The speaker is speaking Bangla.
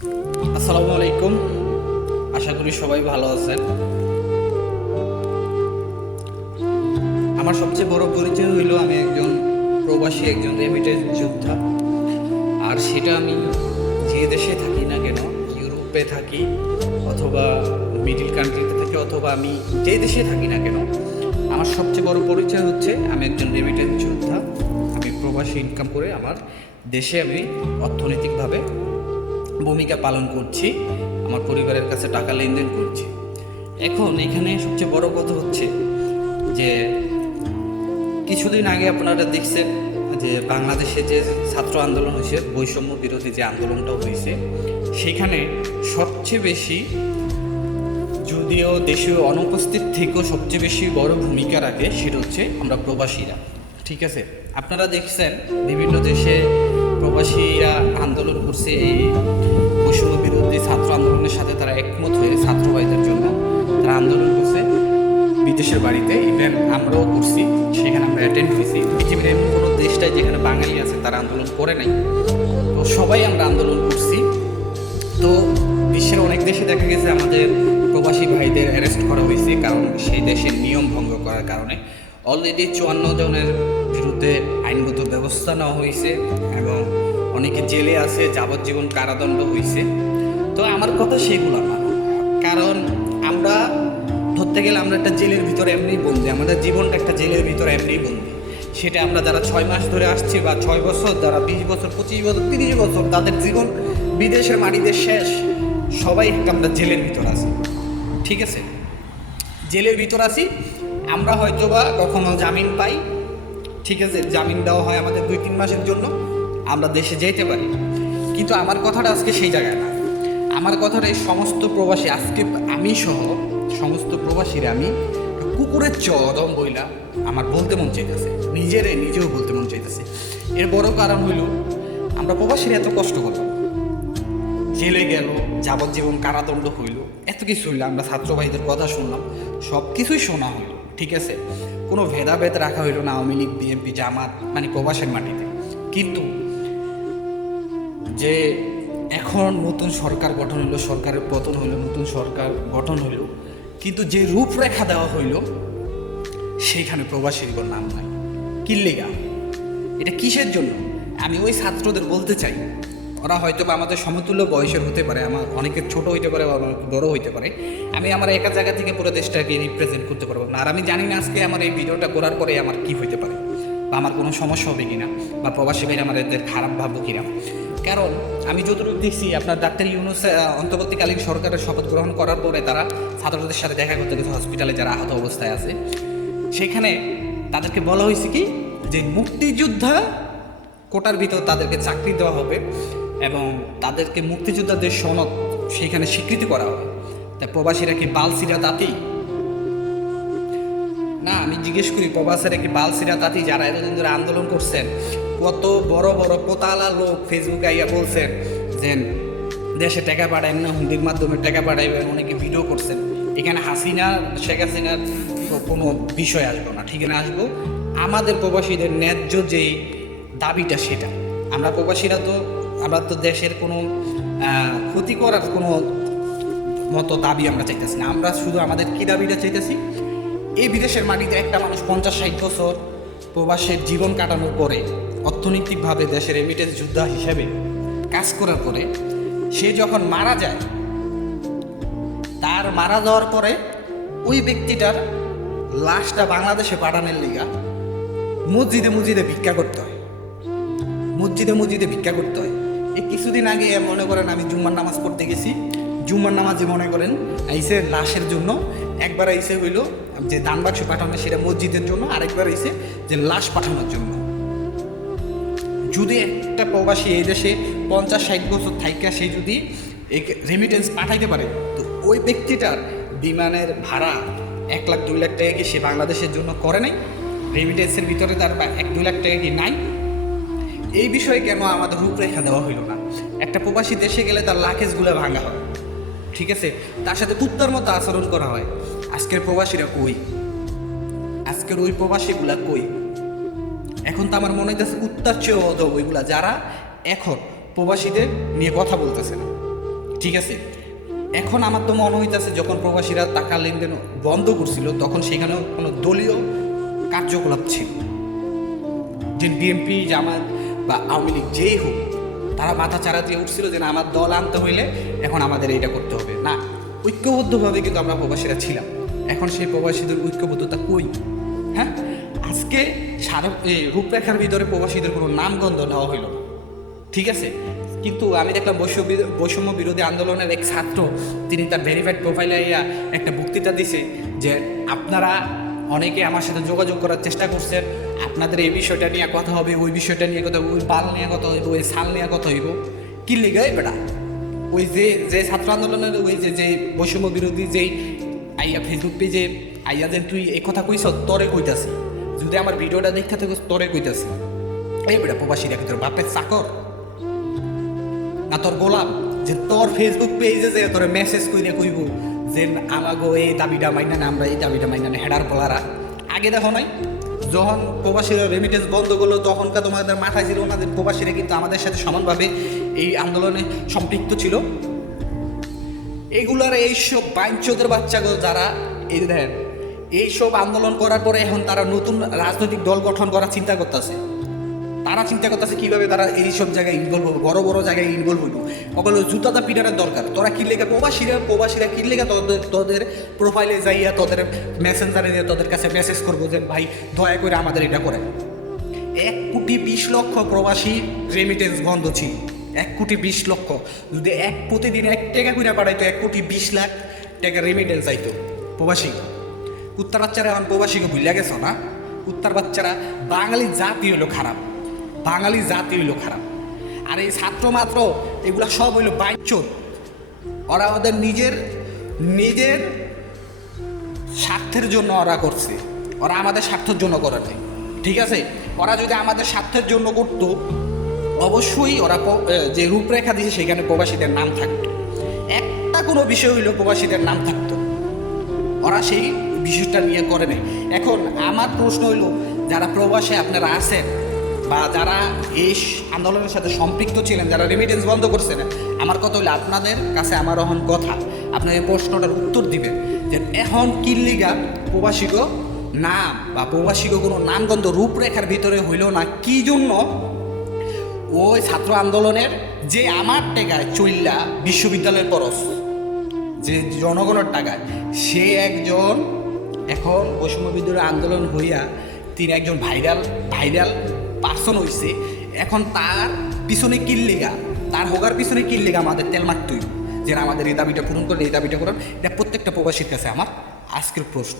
আসসালামু আলাইকুম। আশা করি সবাই ভালো আছেন। আমার সবচেয়ে বড় পরিচয় হইল আমি একজন প্রবাসী, একজন রেমিটেন্স যোদ্ধা। আর সেটা আমি যে দেশে থাকি না কেন, ইউরোপে থাকি অথবা মিডল কান্ট্রিতে থাকি অথবা আমি যে দেশে থাকি না কেন, আমার সবচেয়ে বড় পরিচয় হচ্ছে আমি একজন রেমিটেন্স যোদ্ধা। আমি প্রবাসী ইনকাম করে আমার দেশে আমি অর্থনৈতিকভাবে ভূমিকা পালন করছি, আমার পরিবারের কাছে টাকা লেনদেন করছি। এখন এখানে সবচেয়ে বড় কথা হচ্ছে যে কিছুদিন আগে আপনারা দেখছেন যে বাংলাদেশে যে ছাত্র আন্দোলন হয়েছে, বৈষম্য বিরোধী যে আন্দোলনটা হয়েছে, সেখানে সবচেয়ে বেশি, যদিও দেশীয় অনুপস্থিত থেকেও সবচেয়ে বেশি বড় ভূমিকা রাখে সেটা হচ্ছে আমরা প্রবাসীরা। ঠিক আছে, আপনারা দেখছেন বিভিন্ন দেশে প্রবাসীরা আন্দোলন করছে, এই বৈষম্য বিরোধী ছাত্র আন্দোলনের সাথে তারা একমত হয়ে ছাত্র ভাইদের জন্য তারা আন্দোলন করছে বিদেশের বাড়িতে। ইভেন আমরাও করছি, সেখানে আমরা অ্যাটেন্ড হয়েছি। পৃথিবীর এমন কোনো দেশটাই যেখানে বাঙালি আছে তারা আন্দোলন করে নাই, তো সবাই আমরা আন্দোলন করছি। তো বিশ্বের অনেক দেশে দেখা গেছে আমাদের প্রবাসী ভাইদের অ্যারেস্ট করা হয়েছে, কারণ সেই দেশের নিয়ম ভঙ্গ করার কারণে। অলরেডি 54 জনের বিরুদ্ধে আইনগত ব্যবস্থা নেওয়া হয়েছে এবং অনেকে জেলে আছে, যাবজ্জীবন কারাদণ্ড হয়েছে। তো আমার কথা সেগুলো না, কারণ আমরা ধরতে গেলে আমরা একটা জেলের ভিতরে এমনিই বন্দি, আমাদের জীবনটা একটা জেলের ভিতরে এমনিই বন্দি। সেটা আমরা যারা 6 মাস ধরে আসছি বা 6 বছর, যারা 20 বছর, 25 বছর, 30 বছর, তাদের জীবন বিদেশের মাটিতে শেষ। সবাই আমরা জেলের ভিতর আছি। ঠিক আছে, জেলের ভিতর আছি। আমরা হয়তো বা কখনো জামিন পাই, ঠিক আছে, জামিন দেওয়া হয় আমাদের 2-3 মাসের জন্য, আমরা দেশে যেতে পারি। কিন্তু আমার কথাটা আজকে সেই জায়গায় না। আমার কথাটা এই সমস্ত প্রবাসী, আজকে আমি সহ সমস্ত প্রবাসীরা, আমি কুকুরের চদম বইলা আমার বলতে মন চাইতেছে, নিজেও বলতে মন চাইতেছে। এর বড় কারণ হইল আমরা প্রবাসীরা এত কষ্ট করলাম, জেলে গেল, যাবজ্জীবন কারাদণ্ড হইল, এত কিছু হইলো, আমরা ছাত্র ভাইদের কথা শুনলাম, সব কিছুই শোনা হইল। ঠিক আছে, কোনো ভেদাভেদ রাখা হইল না আওয়ামী লীগ, বিএনপি, জামাত, মানে প্রবাসের মাটিতে। কিন্তু যে এখন নতুন সরকার গঠন হইল, সরকারের পতন হইল, নতুন সরকার গঠন হইল, কিন্তু যে রূপরেখা দেওয়া হইল সেইখানে প্রবাসীর নাম নাই। কিল্লিগা, এটা কিসের জন্য? আমি ওই ছাত্রদের বলতে চাই, ওরা হয়তো বা আমাদের সমতুল্য বয়সের হতে পারে, আমার অনেকের ছোট হইতে পারে, অনেক বড় হইতে পারে। আমি আমার একা জায়গা থেকে পুরো দেশটাকে রিপ্রেজেন্ট করতে পারবো না। আর আমি জানি না আজকে আমার এই ভিডিওটা করার পরে আমার কি হইতে পারে, বা আমার কোনো সমস্যা হবে কিনা, বা প্রবাসী ভাইরা আমাদের খারাপ ভাববো কিনা। কারণ আমি যতটুকু দেখছি, আপনার ডাক্তার ইউনূস অন্তর্বর্তীকালীন সরকারের শপথ গ্রহণ করার পরে তারা ছাত্রদের সাথে দেখা করতে গেছে হসপিটালে, যারা আহত অবস্থায় আছে। সেখানে তাদেরকে বলা হয়েছে কি, যে মুক্তিযোদ্ধা কোটার ভিতর তাদেরকে চাকরি দেওয়া হবে এবং তাদেরকে মুক্তিযোদ্ধাদের সনদ সেখানে স্বীকৃতি করা হবে। তাই প্রবাসীরা কি বালসিরা তাঁতি না? আমি জিজ্ঞেস করি, প্রবাসীরা কি বালসিরা তাঁতি, যারা এতদিন ধরে আন্দোলন করছেন? কত বড় বড় পোতালা লোক ফেসবুকে আইয়া বলছেন যে দেশে টাকা পাঠায় না, হুন্ডির মাধ্যমে টাকা পাঠাইবেন, অনেকে ভিডিও করছেন। এখানে হাসিনা, শেখ হাসিনার কোনো বিষয় আসবো না, ঠিক না, আসবো আমাদের প্রবাসীদের ন্যায্য যেই দাবিটা, সেটা। আমরা প্রবাসীরা তো, আমরা তো দেশের কোনো ক্ষতি করার কোনো মতো দাবি আমরা চাইতেছি না। আমরা শুধু আমাদের কী দাবিটা চাইতেছি, এই বিদেশের মাটিতে একটা মানুষ 50-60 বছর প্রবাসের জীবন কাটানোর পরে, অর্থনৈতিকভাবে দেশের রেমিটেন্স যোদ্ধা হিসেবে কাজ করার পরে, সে যখন মারা যায়, তার মারা যাওয়ার পরে ওই ব্যক্তিটার লাশটা বাংলাদেশে পাঠানোর লিগা মসজিদে মসজিদে ভিক্ষা করতে হয়, মসজিদে মসজিদে ভিক্ষা করতে হয়। এই কিছুদিন আগে মনে করেন আমি জুম্মার নামাজ পড়তে গেছি, জুম্মার নামাজে মনে করেন আইসে লাশের জন্য, একবার আইসে হইল যে দান বাক্স পাঠানো, সেটা মসজিদের জন্য, আরেকবার আইসে যে লাশ পাঠানোর জন্য। যদি একটা প্রবাসী এই দেশে 50-60 বছর থাইকা সে যদি রেমিটেন্স পাঠাইতে পারে, তো ওই ব্যক্তিটার বিমানের ভাড়া 1 লাখ 2 লাখ টাকা কি সে বাংলাদেশের জন্য করে নাই? রেমিটেন্সের ভিতরে তার 1-2 লাখ টাকা কি নাই? এই বিষয়ে কেন আমাদের রূপরেখা দেওয়া হইল না? একটা প্রবাসী দেশে গেলে তার লাকেজগুলো ভাঙা হয়, ঠিক আছে, তার সাথে কুত্তার মতো আচরণ করা হয়। আজকের প্রবাসীরা কই? আজকের ওই প্রবাসীগুলা কই? এখন তো আমার মনে হইতেছে কুত্তার চেয়েও অধম ওইগুলা, যারা এখন প্রবাসীদের নিয়ে কথা বলতেছে না। ঠিক আছে, এখন আমার তো মনে হইতেছে যখন প্রবাসীরা টাকা লেনদেন বন্ধ করছিল তখন সেখানেও কোনো দলীয় কার্যকলাপ ছিল, যে বিএনপি জামাত বা আওয়ামী লীগ যেই হোক তারা মাথা চারা দিয়ে উঠছিল যে না আমার দল আনতে হইলে এখন আমাদের এটা করতে হবে না। ঐক্যবদ্ধভাবে কিন্তু আমরা প্রবাসীরা ছিলাম। এখন সেই প্রবাসীদের ঐক্যবদ্ধতা কই? হ্যাঁ, আজকে রূপরেখার ভিতরে প্রবাসীদের কোনো নামগন্ধ নেওয়া হইল না, ঠিক আছে। কিন্তু আমি দেখলাম বৈষম্য বিরোধী আন্দোলনের এক ছাত্র, তিনি তার ভেরিফাইড প্রোফাইলে একটা বক্তৃতা দিছে যে আপনারা অনেকে আমার সাথে যোগাযোগ করার চেষ্টা করছেন, আপনাদের এই বিষয়টা নিয়ে কথা হবে, ওই বিষয়টা নিয়ে কথা হবে, ওই বাল নিয়ে কথা হইব, ওই সাল নিয়ে কথা হইব। কি লেগে বেটা ওই যে ছাত্র আন্দোলনের ওই যে বৈষম্য বিরোধী যেই আইয়া ফেসবুক পেজে আইয়া যে তুই এই কথা কইস তরে কইতাছি, যদি আমার ভিডিওটা দেখা থাকো তরে কইতাছি, এই বেটা প্রবাসীরা কি তোর বাপের চাকর না তোর গোলাম যে তোর ফেসবুক পেজে যে তোর মেসেজ কইরে কইব যে আমাগো এই দাবিটা মাইনা না, আমরা এই দাবিটা মাইনা না, হেডার পোলারা আগে দেখো নাই যখন প্রবাসীরা রেমিটেন্স বন্ধ করলো তখনকার তোমাদের মাথায় ছিল ওনাদের প্রবাসীরা কিন্তু আমাদের সাথে সমানভাবে এই আন্দোলনে সম্পৃক্ত ছিল। এগুলার এইসব বাইঞ্চোদের বাচ্চাগুলো যারা এই দেখেন এইসব আন্দোলন করার পরে এখন তারা নতুন রাজনৈতিক দল গঠন করার চিন্তা করতেছে, তারা চিন্তা করতেছে কীভাবে তারা এইসব জায়গায় ইনভলভ হবে, বড় বড় জায়গায় ইনভলভ হইব। ওগুলো জুতাটা পিটানোর দরকার। তোরা কি লেগে প্রবাসীরা কি লেগে তোদের প্রোফাইলে যাইয়া তোদের মেসেঞ্জারে দিয়ে তোদের কাছে মেসেজ করবো যে ভাই দয়া করে আমাদের এটা করে। 1,20,00,000 প্রবাসী রেমিটেন্স বন্ধ ছিল, 1,20,00,000। যদি প্রতিদিন 1 টাকা করে পাঠাইতো 1,20,00,000 টাকা রেমিটেন্স আইতো প্রবাসী। কুত্তার বাচ্চারা এখন প্রবাসীকে ভুলিয়া গেছো না? কুত্তার বাচ্চারা বাঙালি জাতি হইলো খারাপ, বাঙালি জাতি হইলো খারাপ। আর এই ছাত্র মাত্র এগুলা সব হইলো বাইচোদ। ওরা ওদের নিজের স্বার্থের জন্য ওরা করছে, ওরা আমাদের স্বার্থের জন্য করে নাই, ঠিক আছে। ওরা যদি আমাদের স্বার্থের জন্য করতো অবশ্যই ওরা যে রূপরেখা দিয়েছে সেখানে প্রবাসীদের নাম থাকতো, একটা কোনো বিষয় হইলেও প্রবাসীদের নাম থাকতো। ওরা সেই বিষয়টা নিয়ে করে নেই। এখন আমার প্রশ্ন হইল যারা প্রবাসে আপনারা আছেন বা যারা এই আন্দোলনের সাথে সম্পৃক্ত ছিলেন, যারা রেমিটেন্স বন্ধ করছেন, আমার কথা হইলে আপনাদের কাছে আমার এখন কথা, আপনার এই প্রশ্নটার উত্তর দিবেন যে এখন কিল্লিগা প্রবাসীগো নাম বা প্রবাসীগো কোনো নামগন্ধ রূপরেখার ভিতরে হইল না, কি জন্য ওই ছাত্র আন্দোলনের যে আমার টাকায় চইল্লা বিশ্ববিদ্যালয়ের খরচ, যে জনগণের টাকায় সে একজন এখন বৈষম্য বিরোধী আন্দোলন হইয়া তিনি একজন ভাইরাল পার্সন হইছে। এখন তার পিছনে কিল্লিগা, তার হোগার পিছনে কিল্লিগা আমাদের তেল মারতই যে আমাদের এই দাবিটা পূরণ করেন, এই দাবিটা করেন। এটা প্রত্যেকটা প্রবাসীর কাছে আমার আজকের প্রশ্ন।